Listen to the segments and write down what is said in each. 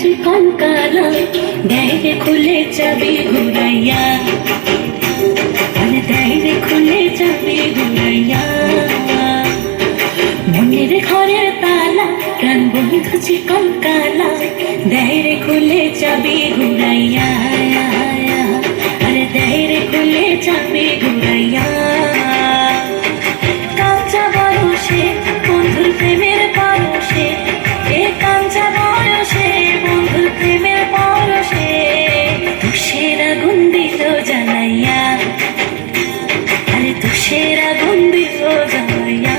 চিকন কালা দেয় রে খুলে চাবি ঘুরাইয়া, আরে দেয় রে খুলে চাবি ঘুরাইয়া। মনের ঘরের তালা প্রাণ বন্ধু চিকন কালা দেয় রে খুলে চাবি ঘুরাইয়া, আরে দেয় রে খুলে চাবি ঘুরাইয়া। কাঁচা বয়সে বন্ধুর প্রেমের পরশে, এ কাঁচা বয়সে বন্ধুর প্রেমের পরশে তুষের আগুন দিল জ্বালাইয়া, আরে তুষের আগুন দিল জ্বালাইয়া।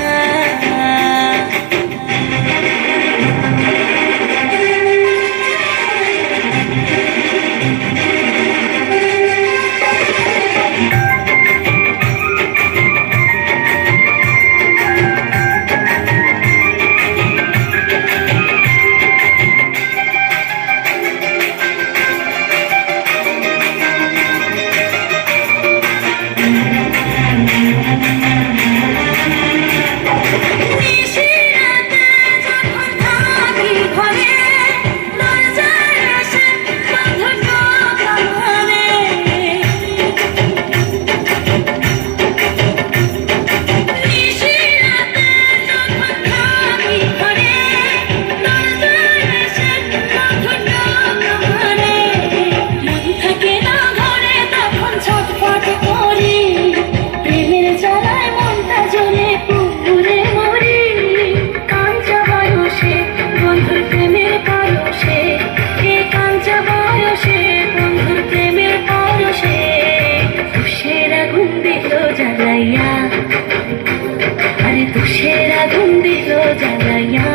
আরে তুষের আগুন দিল জ্বালাইয়া।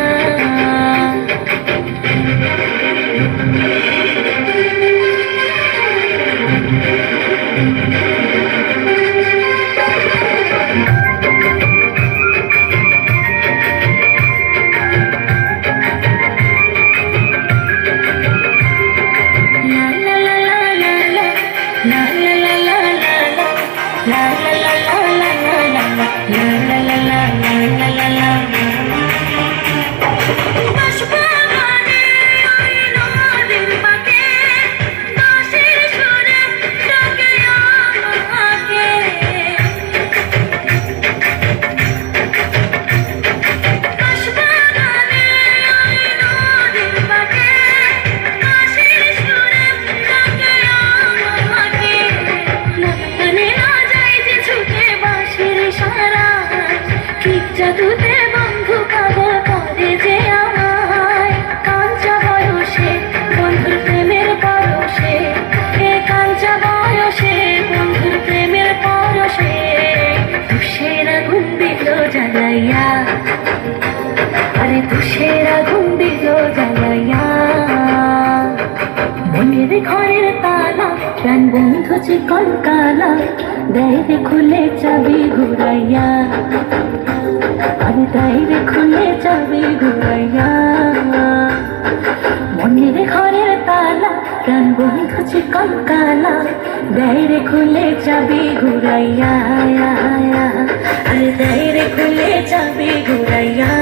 জাদুতে বন্ধু পাগল করে যে আমায়, কাঁচা বয়সে বন্ধুর প্রেমের পরশে, এ কাঁচা বয়সে বন্ধুর প্রেমের পরশে তুষের আগুন দিল জ্বালাইয়া, আরে তুষের আগুন দিল জ্বালাইয়া। মনের ঘরের তালা প্রাণ বন্ধু চিকন কালা দেয় রে খুলে চাবি ঘুরাইয়া, আরে দেয় রে খুলে চাবি ঘুরাইয়া। মনের ঘরের তালা প্রাণ বন্ধু চিকন কালা দেয় রে খুলে চাবি ঘুরাইয়া, আরে দেয় রে খুলে চাবি ঘুরাইয়া।